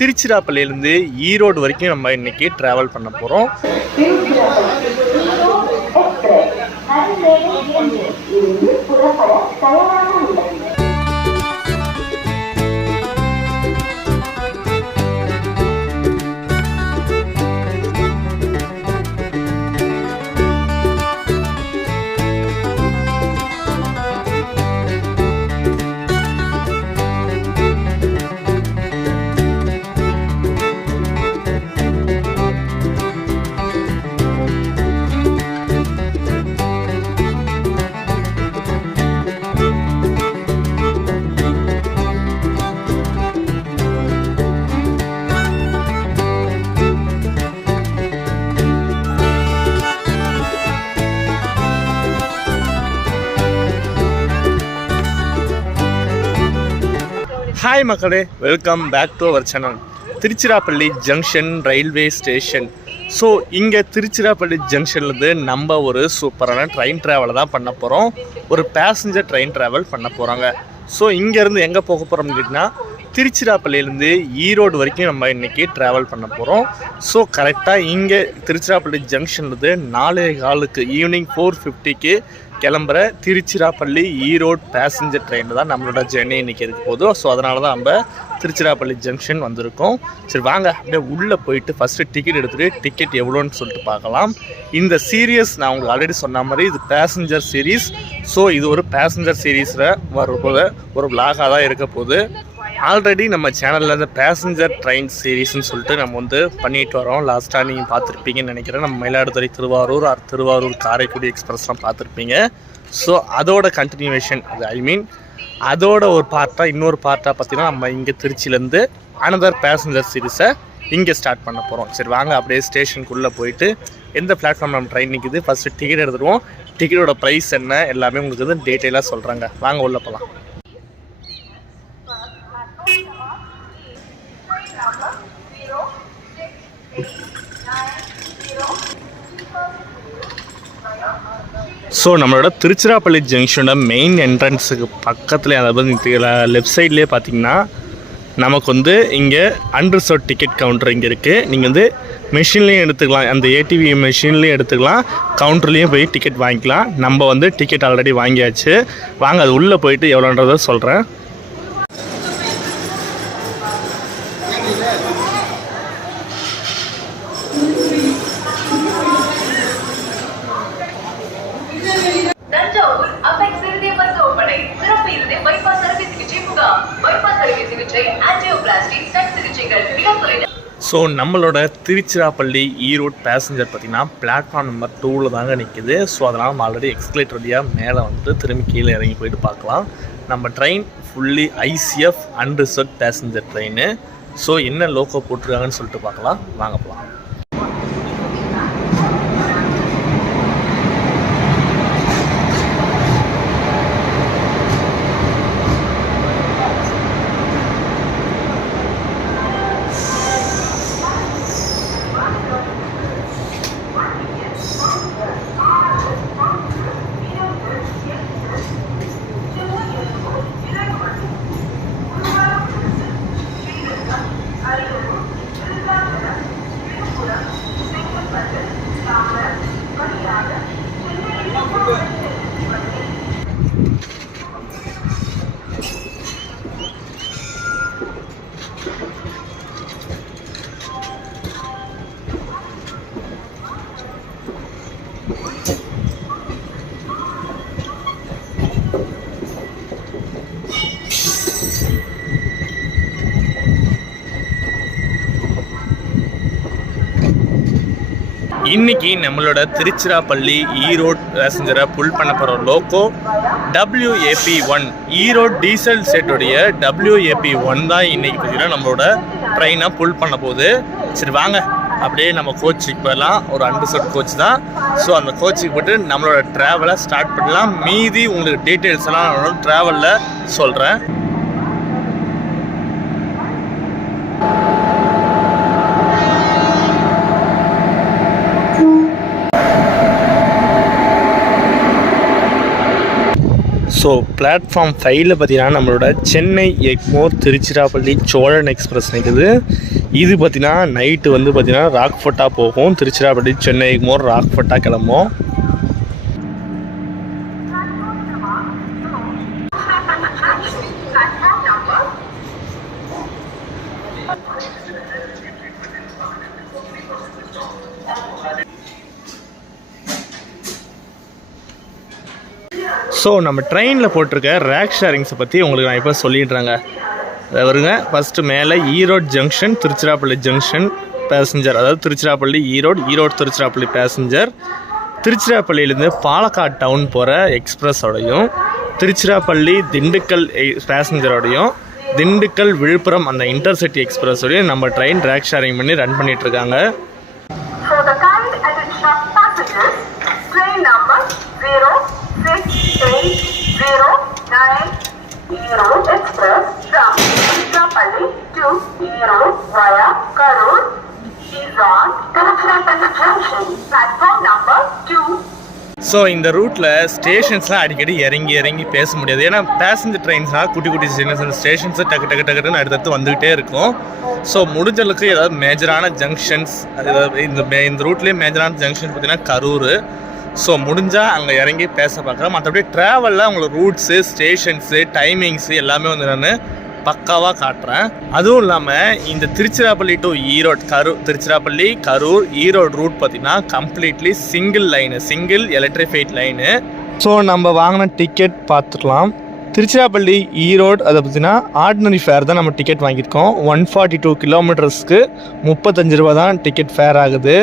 திருச்சிராப்பள்ளியிலேருந்து ஈரோடு வரைக்கும் நம்ம இன்னைக்கு ட்ராவல் பண்ண போகிறோம். ஹாய் மக்களே, welcome back to our channel. Tiruchirappalli junction railway station. So இங்கே திருச்சிராப்பள்ளி ஜங்ஷன்லேருந்து நம்ம ஒரு சூப்பரான ட்ரெயின் ட்ராவலை தான் பண்ண போகிறோம். ஒரு பேசஞ்சர் ட்ரெயின் ட்ராவல் பண்ண போகிறாங்க. ஸோ இங்கேருந்து எங்கே போக போகிறோம்னு கேட்டிங்கன்னா திருச்சிராப்பள்ளியிலேருந்து ஈரோடு வரைக்கும் நம்ம இன்றைக்கி ட்ராவல் பண்ண போகிறோம். ஸோ கரெக்டாக இங்கே திருச்சிராப்பள்ளி ஜங்ஷன்லேருந்து 4:15 ஈவினிங் 4:50 கிளம்புற திருச்சிராப்பள்ளி ஈரோடு பேசஞ்சர் ட்ரெயின் தான் நம்மளோட ஜெர்னி இன்றைக்கி இருக்க போதும். ஸோ அதனால தான் நம்ம திருச்சிராப்பள்ளி ஜங்ஷன் வந்திருக்கோம். சரி வாங்க அப்படியே உள்ளே போயிட்டு ஃபஸ்ட்டு டிக்கெட் எடுத்துகிட்டு டிக்கெட் எவ்வளோன்னு சொல்லிட்டு பார்க்கலாம். இந்த சீரியஸ் நான் உங்களுக்கு ஆல்ரெடி சொன்ன மாதிரி இது பேசஞ்சர் சீரீஸ். ஸோ இது ஒரு பேசஞ்சர் சீரீஸில் வரப்போது ஒரு விளாகாக தான் இருக்க போகுது. ஆல்ரெடி நம்ம சேனலில் இந்த பேசஞ்சர் ட்ரெயின் சீரீஸ்ன்னு சொல்லிட்டு நம்ம வந்து பண்ணிட்டு வரோம். லாஸ்ட்டாக நீங்கள் பார்த்துருப்பீங்கன்னு நினைக்கிறேன். நம்ம மயிலாடுதுறை திருவாரூர் காரைக்குடி எக்ஸ்பிரஸ்லாம் பார்த்துருப்பீங்க. ஸோ அதோட கண்டினியூவேஷன் அது அதோட ஒரு பார்ட்டாக இன்னொரு பார்ட்டாக பார்த்தீங்கன்னா நம்ம இங்கே திருச்சியிலேருந்து அனதர் பேசஞ்சர் சீரீஸை இங்கே ஸ்டார்ட் பண்ண போகிறோம். சரி வாங்க அப்படியே ஸ்டேஷனுக்குள்ளே போயிட்டு எந்த பிளாட்ஃபார்ம் நம்ம ட்ரெயின் நிற்குது ஃபஸ்ட்டு டிக்கெட் எடுத்துடுவோம். டிக்கெட்டோட ப்ரைஸ் என்ன எல்லாமே உங்களுக்கு வந்து டீட்டெயிலாக சொல்கிறாங்க. வாங்க உள்ளே போகலாம். ஸோ நம்மளோட திருச்சிராப்பள்ளி ஜங்ஷனோட மெயின் என்ட்ரன்ஸுக்கு பக்கத்தில் அதாவது லெஃப்ட் சைட்லேயே பார்த்தீங்கன்னா நமக்கு வந்து இங்கே அன்ரிசர்வ் டிக்கெட் கவுண்டர் இங்கே இருக்குது. நீங்கள் வந்து மெஷின்லேயும் எடுத்துக்கலாம், அந்த ஏடிவி மெஷின்லேயும் எடுத்துக்கலாம், கவுண்டர்லேயும் போய் டிக்கெட் வாங்கிக்கலாம். நம்ம வந்து டிக்கெட் ஆல்ரெடி வாங்கியாச்சு. வாங்க அது உள்ளே போயிட்டு எவ்வளோன்றதை சொல்கிறேன். ஸோ நம்மளோட திருச்சிராப்பள்ளி ஈரோடு பேசஞ்சர் பார்த்திங்கன்னா பிளாட்ஃபார்ம் நம்பர் 2 தாங்க நிற்கிது. ஸோ அதனால் நம்ம ஆல்ரெடி எக்ஸ்கலேட்டர் வழியாக மேலே வந்துட்டு திரும்பி கீழே இறங்கி போயிட்டு பார்க்கலாம். நம்ம train fully ICF unreserved passenger train. So என்ன லோக்கோ போட்டிருக்காங்கன்னு சொல்லிட்டு பார்க்கலாம். வாங்க போகலாம். இன்றைக்கி நம்மளோட திருச்சிராப்பள்ளி ஈரோடு பேசஞ்சரை புல் பண்ண போகிற loco WAP1 Erode diesel செட்டுடைய WAP1 தான் இன்றைக்கி பார்த்தீங்கன்னா நம்மளோட ட்ரெயினாக புல் பண்ண போகுது. சரி வாங்க அப்படியே நம்ம கோச்சுக்கு போயிடலாம். ஒரு அன்ரிசர்வ் கோச் தான். ஸோ அந்த கோச்சுக்கு போய்ட்டு நம்மளோட ட்ராவலை ஸ்டார்ட் பண்ணலாம். மீதி உங்களுக்கு டீட்டெயில்ஸ் எல்லாம் நம்மளோட ட்ராவலில் சொல்கிறேன். ஸோ பிளாட்ஃபார்ம் 5ல் பார்த்தீங்கன்னா நம்மளோட சென்னை எக்மோர் திருச்சிராப்பள்ளி சோழன் எக்ஸ்பிரஸ் நிற்குது. இது பார்த்தீங்கன்னா நைட்டு வந்து பார்த்தீங்கன்னா ராக்ஃபோர்ட்டா போகும். திருச்சிராப்பள்ளி சென்னை எக்மோர் ராக்ஃபோர்ட்டா கிளம்பும். ஸோ நம்ம ட்ரெயினில் போட்டிருக்க ரேக் ஷேரிங்ஸை பற்றி உங்களுக்கு நான் இப்போ சொல்லிடுறேங்க. வருங்க. ஃபஸ்ட்டு மேலே Erode junction Tiruchirappalli junction passenger, அதாவது திருச்சிராப்பள்ளி ஈரோடு திருச்சிராப்பள்ளி பேசஞ்சர், திருச்சிராப்பள்ளியிலேருந்து பாலக்காடு டவுன் போகிற எக்ஸ்பிரஸோடையும், திருச்சிராப்பள்ளி திண்டுக்கல் பேசஞ்சரோடையும், திண்டுக்கல் விழுப்புரம் அந்த இன்டர்சிட்டி எக்ஸ்பிரஸோடையும் நம்ம ட்ரெயின் ரேக் ஷேரிங் பண்ணி ரன் பண்ணிகிட்ருக்காங்க. Erode Express from Tiruchirappalli to Erode via Karur is on Tiruchirappalli Junction, platform number 2. So இந்த ரூட்டில் ஸ்டேஷன்ஸ்லாம் அடிக்கடி இறங்கி பேச முடியாது. ஏன்னா பேசஞ்சர் ட்ரெயின்ஸ்னால் குட்டி ஸ்டேஷன்ஸு டக்குன்னு அடுத்தடுத்து வந்துக்கிட்டே இருக்கும். ஸோ முடிஞ்சளவுக்கு ஏதாவது மேஜரான ஜங்ஷன்ஸ், அதாவது இந்த ரூட்லேயே மேஜரான ஜங்ஷன் பார்த்திங்கன்னா கரூர். ஸோ முடிஞ்சால் அங்கே இறங்கி பேச பார்க்குறேன். மற்றபடி ட்ராவலில் உங்களுக்கு ரூட்ஸு, ஸ்டேஷன்ஸு, டைமிங்ஸு எல்லாமே வந்து நான் பக்காவாக காட்டுறேன். அதுவும் இல்லாமல் இந்த திருச்சிராப்பள்ளி டு ஈரோடு திருச்சிராப்பள்ளி கரூர் ஈரோடு ரூட் பார்த்திங்கன்னா completely single electrified line. So நம்ம வாங்கின டிக்கெட் பார்த்துக்கலாம். திருச்சிராப்பள்ளி ஈரோடு அதை பார்த்திங்கன்னா ஆர்டினரி ஃபேர் தான் நம்ம டிக்கெட் வாங்கியிருக்கோம். 142 கிலோமீட்டர்ஸ்க்கு 35 ரூபா தான் டிக்கெட் ஃபேர் ஆகுது.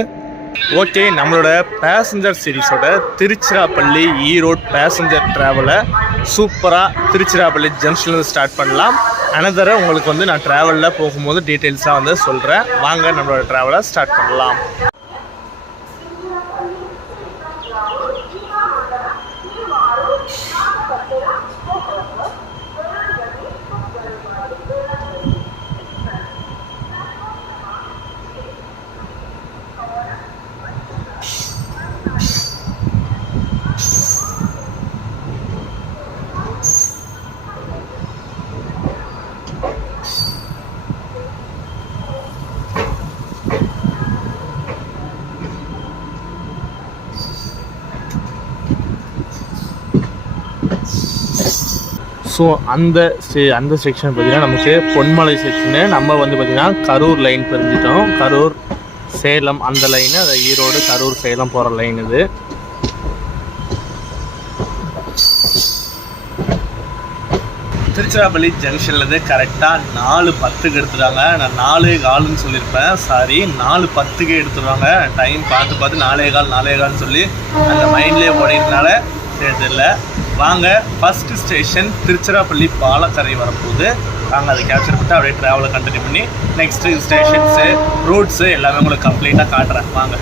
ஓகே, நம்மளோட பேசஞ்சர் சீரீஸோட திருச்சிராப்பள்ளி ஈரோடு பேசஞ்சர் ட்ராவலை சூப்பராக திருச்சிராப்பள்ளி ஜங்ஷன்லேருந்து ஸ்டார்ட் பண்ணலாம். அனதரை உங்களுக்கு வந்து நான் ட்ராவலில் போகும்போது டீட்டெயில்ஸாக வந்து சொல்கிறேன். வாங்க நம்மளோட ட்ராவலை ஸ்டார்ட் பண்ணலாம். ஸோ அந்த செக்ஷன் பார்த்திங்கன்னா நமக்கு பொன்மலை செக்ஷனு. நம்ம வந்து பார்த்திங்கன்னா கரூர் லைன் பிரிஞ்சிட்டோம். கரூர் சேலம் அந்த லைனு, அது ஈரோடு கரூர் சேலம் போகிற லைன் இது. திருச்சிராப்பள்ளி ஜங்ஷன்லேருந்து கரெக்டாக 4:10க்கு எடுத்துட்டாங்க. நான் 4:15 சொல்லியிருப்பேன், சாரி 4:10க்கு எடுத்துடுவாங்க. டைம் பார்த்து 4:15 சொல்லி அந்த மைண்ட்லேயே ஓடினால தெரியல. வாங்க, ஃபஸ்ட்டு ஸ்டேஷன் திருச்சிராப்பள்ளி பாலக்கரை வரப்போகுது. வாங்க அதை கேப்சர் பண்ணிட்டு அப்படியே ட்ராவலை கண்டினியூ பண்ணி நெக்ஸ்ட்டு ஸ்டேஷன்ஸு ரூட்ஸு எல்லாமே உங்களுக்கு கம்ப்ளீட்டாக காட்டுறேன். வாங்க.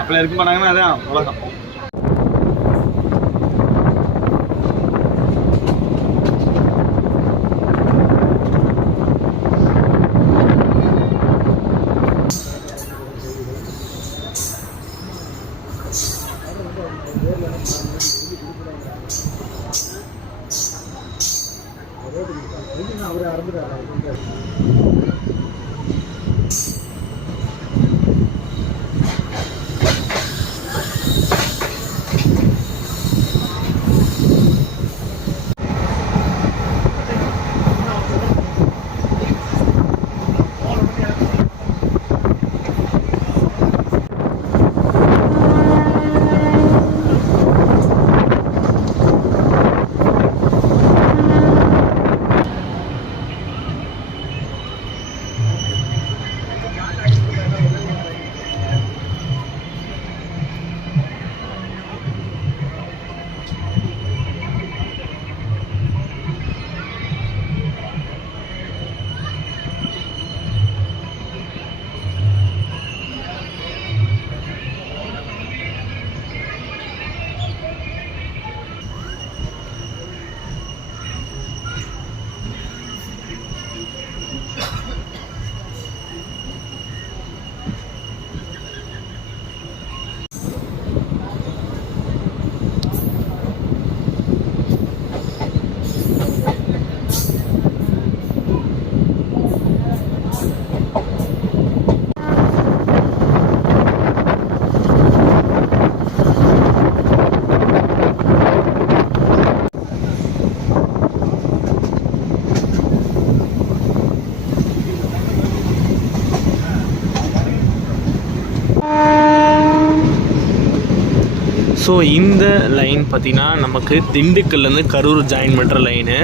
அப்படி இருக்க மாட்டாங்கன்னா அதான் உலகம். ஸோ இந்த லைன் பார்த்திங்கன்னா நமக்கு திண்டுக்கல்லேருந்து கரூர் ஜாயின் பண்ணுற லைனு.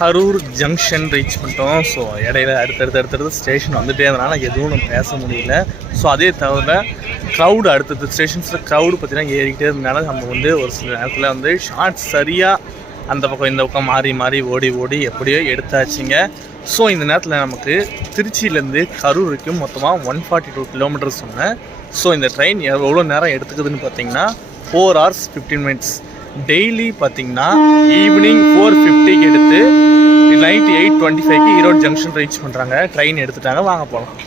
கரூர் ஜங்ஷன் ரீச் பண்ணிட்டோம். ஸோ இடையில அடுத்தடுத்து ஸ்டேஷன் வந்துகிட்டே இருந்தனால எதுவும் நம்ம பேச முடியல. ஸோ அதே தவிர க்ரௌடு அடுத்தடுத்த ஸ்டேஷன்ஸில் க்ரௌடு பார்த்திங்கன்னா ஏறிக்கிட்டே இருந்தனால நம்ம வந்து ஒரு சில நேரத்தில் வந்து ஷார்ட்ஸ் சரியாக அந்த பக்கம் இந்த பக்கம் மாறி ஓடி எப்படியோ எடுத்தாச்சுங்க. ஸோ இந்த நேரத்தில் நமக்கு திருச்சியிலேருந்து கரூர் வரைக்கும் மொத்தமாக 142 கிலோமீட்டர் சொன்னேன். ஸோ இந்த ட்ரெயின் எவ்வளோ நேரம் எடுத்துக்குதுன்னு பார்த்தீங்கன்னா 4 hours 15 minutes. டெய்லி பார்த்தீங்கன்னா ஈவினிங் 4:50க்கு எடுத்து நைட் 8:25க்கு ஈரோடு ஜங்ஷன் ரீச் பண்ணுறாங்க. ட்ரெயின் எடுத்துட்டாங்க, வாங்க போகலாம்.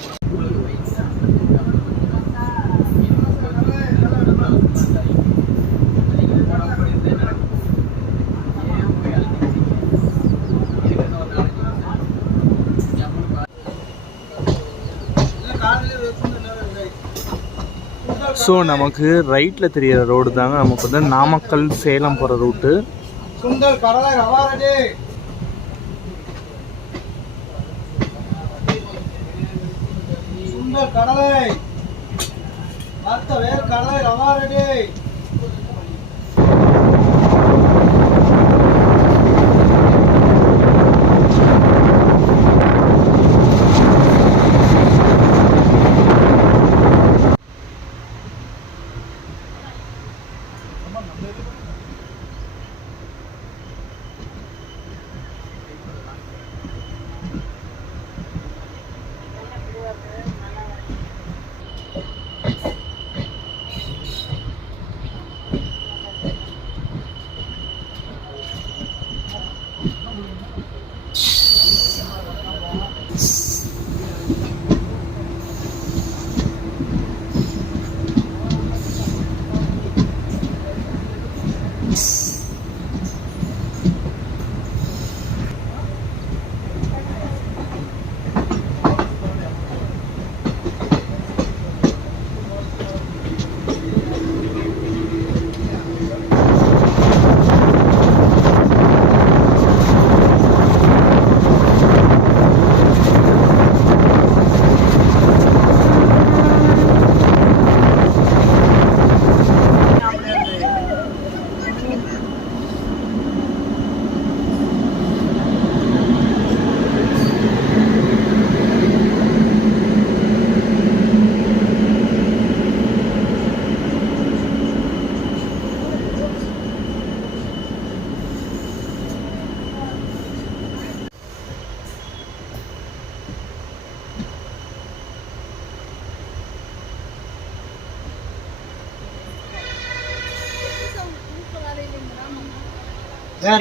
ஸோ நமக்கு ரைட்டில் தெரிகிற ரோடு தாங்க நமக்கு வந்து நாமக்கல் சேலம் போகிற ரூட்டு. சுண்டல் கடலை ரவா ரெடி. சுண்டல் கடலை வறுத்த வேர் கடலை ரவா ரெடி.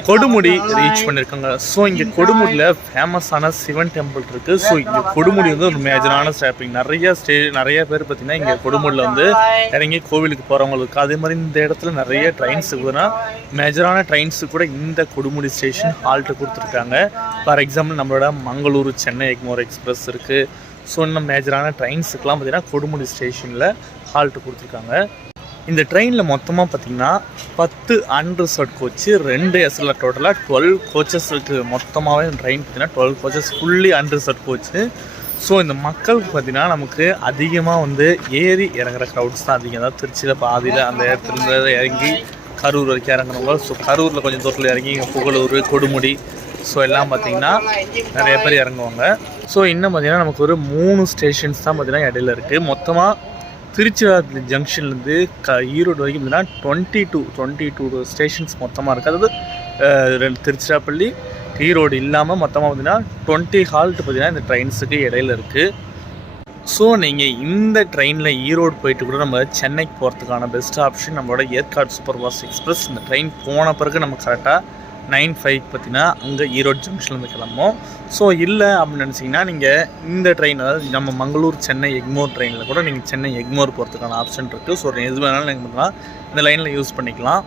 கொடுமுடி ரீச் பண்ணியிருக்காங்க. ஸோ இங்கே கொடுமுடியில் ஃபேமஸான சிவன் டெம்பிள் இருக்குது. ஸோ இங்கே கொடுமுடி வந்து ஒரு மேஜரான ஸ்டாப்பிங். நிறைய பேர் பார்த்திங்கன்னா இங்கே கொடுமுடியில் வந்து இறங்கி கோவிலுக்கு போகிறவங்களுக்கு, அதே மாதிரி இந்த இடத்துல நிறைய ட்ரெயின்ஸ் இருக்குதுன்னா மேஜரான ட்ரெயின்ஸு கூட இந்த கொடுமுடி ஸ்டேஷன் ஹால்ட்டு கொடுத்துருக்காங்க. ஃபார் எக்ஸாம்பிள் நம்மளோட மங்களூர் சென்னை எக்மோர் எக்ஸ்பிரஸ் இருக்குது. ஸோ இன்னும் மேஜரான ட்ரெயின்ஸுக்கெலாம் பார்த்திங்கன்னா கொடுமுடி ஸ்டேஷனில் ஹால்ட்டு கொடுத்துருக்காங்க. இந்த ட்ரெயினில் மொத்தமாக பார்த்திங்கன்னா 10 அன்ரிசர்வ் கோச்சு, 2 எஸ்எல்ஆர், டோட்டலாக 12 கோச்சஸ் இருக்குது. மொத்தமாகவே இந்த ட்ரெயின் பார்த்திங்கன்னா 12 coaches fully unreserved coach. So இந்த மக்களுக்கு பார்த்திங்கன்னா நமக்கு அதிகமாக வந்து ஏறி இறங்குற க்ரௌட்ஸ் தான் அதிகம். அதாவது திருச்சியில் பாதியில் அந்த இடத்துல இறங்கி கரூர் வரைக்கும் இறங்குறவங்க. ஸோ கரூரில் கொஞ்சம் தூரத்தில் இறங்கி இங்கே புகழூர், கொடுமுடி, ஸோ எல்லாம் பார்த்திங்கன்னா நிறைய பேர் இறங்குவாங்க. ஸோ இன்னும் பார்த்திங்கன்னா நமக்கு ஒரு 3 ஸ்டேஷன்ஸ் தான் பார்த்திங்கன்னா இடையில இருக்குது. மொத்தமாக திருச்சிராப்பள்ளி ஜங்ஷன்லேருந்து ஈரோடு வரைக்கும் பார்த்திங்கன்னா 22 ஸ்டேஷன்ஸ் மொத்தமாக இருக்குது. அதாவது திருச்சிராப்பள்ளி ஈரோடு இல்லாமல் மொத்தமாக பார்த்திங்கன்னா 20 ஹால்ட்டு பார்த்திங்கன்னா இந்த ட்ரெயின்ஸுக்கு இடையில இருக்குது. ஸோ நீங்கள் இந்த ட்ரெயினில் ஈரோடு போயிட்டு கூட நம்ம சென்னைக்கு போகிறதுக்கான பெஸ்ட் ஆப்ஷன் நம்மளோட ஏற்காடு சூப்பர் ஃபாஸ்ட் எக்ஸ்பிரஸ். இந்த ட்ரெயின் போன பிறகு நம்ம கரெக்டாக 9:05 பார்த்திங்கன்னா அங்கே ஈரோடு ஜங்ஷன்லேருந்து கிளம்பும். ஸோ இல்லை அப்படின்னு நினச்சிங்கன்னா நீங்கள் இந்த ட்ரெயின், அதாவது நம்ம மங்களூர் சென்னை எக்மோர் ட்ரெயினில் கூட நீங்கள் சென்னை எக்மோர் போகிறதுக்கான ஆப்ஷன் இருக்குது. ஸோ எது வேணாலும் நீங்கள் பண்ணலாம், இந்த லைனில் யூஸ் பண்ணிக்கலாம்.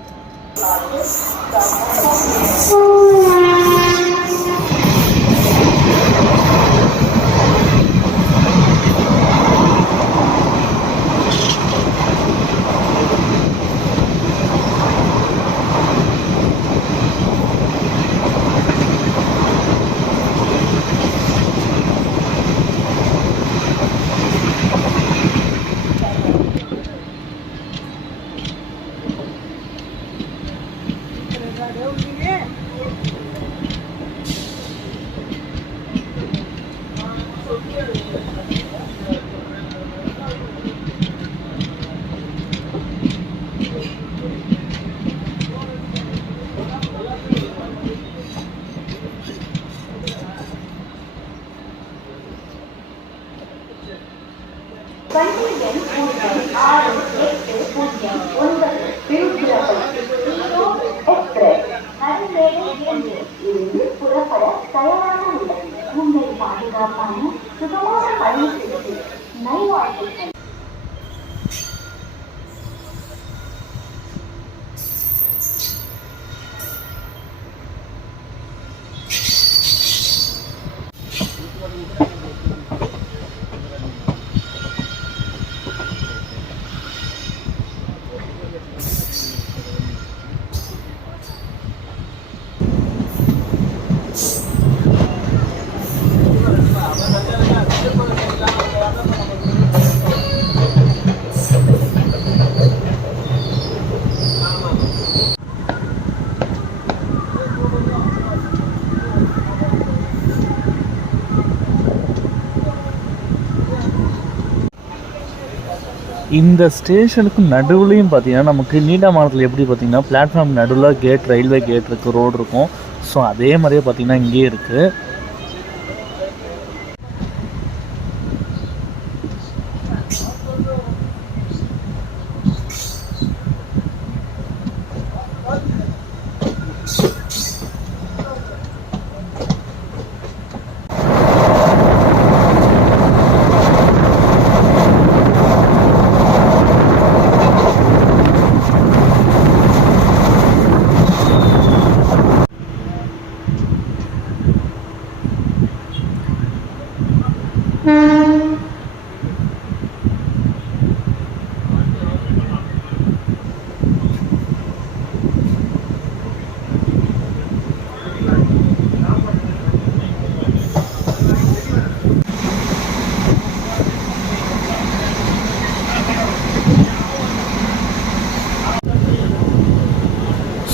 இந்த ஸ்டேஷனுக்கு நடுவுலையும் பார்த்தீங்கன்னா நமக்கு நீடாமங்கலத்தில் எப்படி பார்த்தீங்கன்னா பிளாட்ஃபார்ம் நடுவில் கேட், ரயில்வே கேட் இருக்குது, ரோடு இருக்கும். ஸோ அதே மாதிரியே பார்த்தீங்கன்னா இங்கேயே இருக்குது.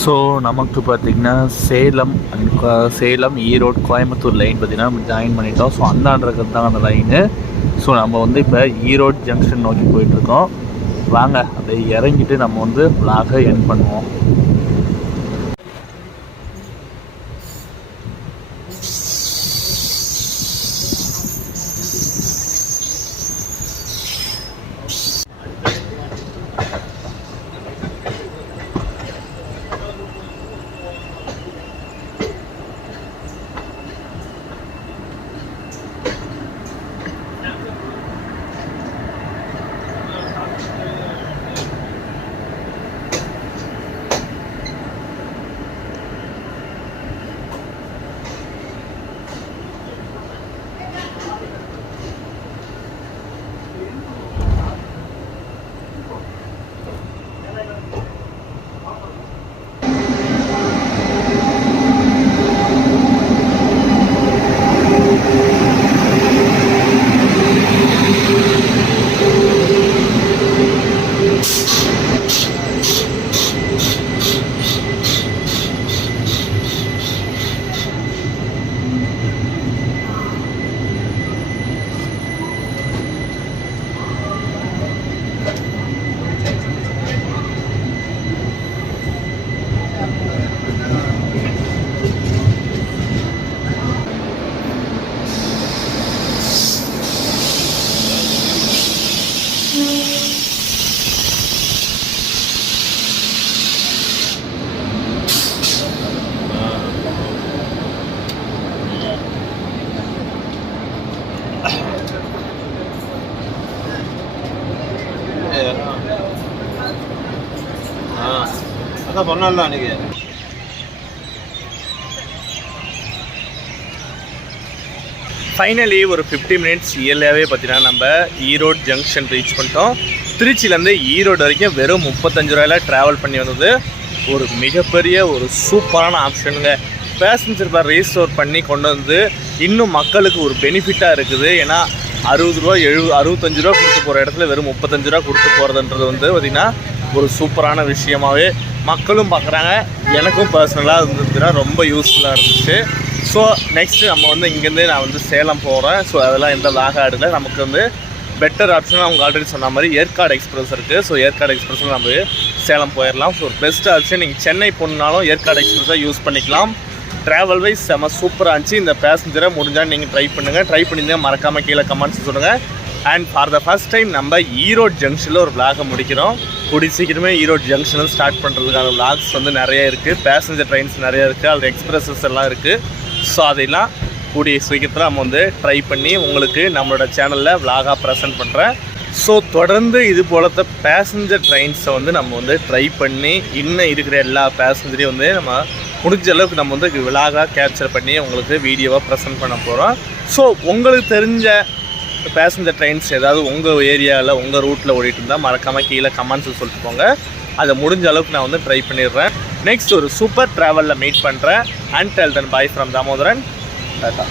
ஸோ நமக்கு பார்த்திங்கன்னா சேலம் ஈரோடு கோயம்புத்தூர் லைன் பார்த்திங்கன்னா நம்ம ஜாயின் பண்ணிட்டோம். ஸோ அந்தாண்டது தான் அந்த லைனு. ஸோ நம்ம வந்து இப்போ ஈரோடு ஜங்ஷன் நோக்கி போயிட்டுருக்கோம். வாங்க அப்படியே இறங்கிட்டு நம்ம வந்து vlog-ஐ எண்ட் பண்ணுவோம். அதான் சொன்னால அன்னைக்கு. ஃபைனலி ஒரு 50 மினிட்ஸ் இயர்லியாகவே பார்த்தீங்கன்னா நம்ம ஈரோடு ஜங்ஷன் ரீச் பண்ணிட்டோம். திருச்சியிலேருந்து ஈரோடு வரைக்கும் வெறும் 35 ரூபாயில் ட்ராவல் பண்ணி வந்தது ஒரு மிகப்பெரிய ஒரு சூப்பரான ஆப்ஷனுங்க. பேசஞ்சர் பார் ரீஸ்டோர் பண்ணி கொண்டு வந்து இன்னும் மக்களுக்கு ஒரு பெனிஃபிட்டாக இருக்குது. ஏன்னா 60 ரூபா 65 ரூபா கொடுத்து போகிற இடத்துல வெறும் 35 ரூபா கொடுத்து போகிறதுன்றது வந்து பார்த்திங்கன்னா ஒரு சூப்பரான விஷயமாகவே மக்களும் பார்க்குறாங்க. எனக்கும் பர்சனலாக இருந்ததுன்னா ரொம்ப யூஸ்ஃபுல்லாக இருந்துச்சு. ஸோ நெக்ஸ்ட்டு நம்ம வந்து இங்கேருந்து நான் வந்து சேலம் போகிறேன். ஸோ அதெல்லாம் எந்த லாக் ஆடல. நமக்கு வந்து பெட்டர் ஆப்ஷனாக அவங்க ஆல்ரெடி சொன்ன மாதிரி ஏற்காடு எக்ஸ்பிரஸ் இருக்குது. ஸோ ஏற்காடு எக்ஸ்பிரஸில் நம்ம சேலம் போயிடலாம். ஸோ ஒரு பெஸ்ட் ஆப்ஷன். நீங்கள் சென்னை போனாலும் ஏற்காடு எக்ஸ்பிரஸை யூஸ் பண்ணிக்கலாம். ட்ராவல் வைஸ் செம சூப்பராக இருந்துச்சு. இந்த பேசஞ்சரை முடிஞ்சால் நீங்கள் ட்ரை பண்ணுங்கள். ட்ரை பண்ணியிருந்தேன் மறக்காமல் கீழே கமெண்ட்ஸ் சொல்லுங்கள். And for the first time நம்ம ஈரோடு ஜங்ஷனில் ஒரு விளாகை முடிக்கிறோம். கூடி சீக்கிரமே ஈரோடு ஜங்ஷனில் ஸ்டார்ட் பண்ணுறதுக்கான விளாக்ஸ் வந்து நிறைய இருக்குது. பேசஞ்சர் ட்ரெயின்ஸ் நிறைய இருக்குது. அதில் எக்ஸ்பிரஸஸ் எல்லாம் இருக்குது. ஸோ அதெல்லாம் கூடிய சீக்கிரத்தில் நம்ம வந்து ட்ரை பண்ணி உங்களுக்கு நம்மளோட சேனலில் விளாகாக ப்ரெசென்ட் பண்ணுறேன். ஸோ தொடர்ந்து இது போலத்த பேசஞ்சர் ட்ரெயின்ஸை வந்து நம்ம வந்து ட்ரை பண்ணி இன்னும் இருக்கிற எல்லா பேசஞ்சரையும் வந்து நம்ம முடிஞ்ச அளவுக்கு நம்ம வந்து விளாகாக கேப்சர் பண்ணி உங்களுக்கு வீடியோவாக ப்ரெசென்ட் பண்ண போகிறோம். ஸோ உங்களுக்கு தெரிஞ்ச பேசஞ்சர் ட்ரெயின்ஸ் ஏதாவது உங்கள் ஏரியாவில் உங்கள் ரூட்டில் ஓடிட்டு இருந்தால் மறக்காமல் கீழே கமெண்ட்ஸில் சொல்லிட்டு போங்க. அதை முடிஞ்ச அளவுக்கு நான் வந்து ட்ரை பண்ணிடுறேன். நெக்ஸ்ட் ஒரு சூப்பர் ட்ராவலில் மீட் பண்ணுறேன். And tell then bye from Damodaran. Tata.